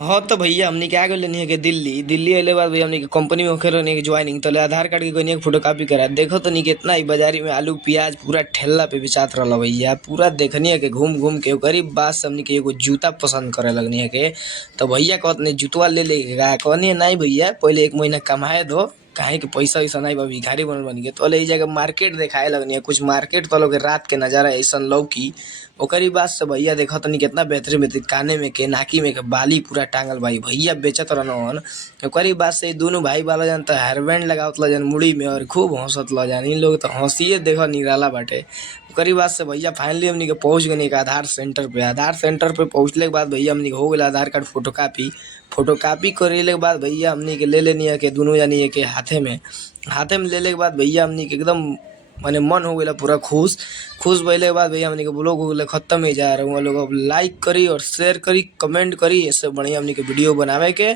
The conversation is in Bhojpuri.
हाँ तो भैया हमने क्या कर लेनी है कि दिल्ली दिल्ली अले बाद भैया हमने कंपनी में होकर रहने की ज्वाइनिंग तो आधार कार्ड की कोई फोटो कॉपी करा देखो तो नहीं कितना ही बाजारी में आलू प्याज पूरा ठेला पे बेचात रहा भैया पूरा देखनी है कि घूम घूम के गरीब बात से हमने के एगो जूता पसंद करे लगनी है के। तो भैया कहते जूतवा ले लेगा कहनी नहीं भैया पहले एक महीना कमाए दो काहे के पैसा वैसा नहीं बा भिखारी बनल बन गए तो ले जगह मार्केट दिखाए लगनी है कुछ मार्केट तो लोग रात के नजारा ऐसा लौकी ओकरी बाद से भैया देखा तनी कितना बेहतरीन बेहतरीन काने में के नाकी में के बाली पूरा टांगल भाई भैया बेचत रहन। ओकरी बाद से दोनों भाई वाला जन तो हेयरबैंड लगावत जन मुड़ी में और खूब हंसत जान इन लोग तो हंसिए देखो निराला बाटे। ओकरी बाद से भैया फाइनली हमनी के पहुंच गए एक आधार सेंटर पे। आधार सेंटर पे पहुंचले के बाद भैया हमनी के हो गया आधार कार्ड फोटो कापी करेले के बाद भैया हमनी के ले लेनी है के दोनों जानी है के हाथे में लेले के बाद भैया हमनी के एकदम माने मन हो गया पूरा खुश। खुश भइले के बाद भैया हमनी के ब्लॉग हो गया खत्म ही जा रहा लोग अब लाइक करी और शेयर करी कमेंट करी इससे बढ़िया हमनी के वीडियो बनावे के।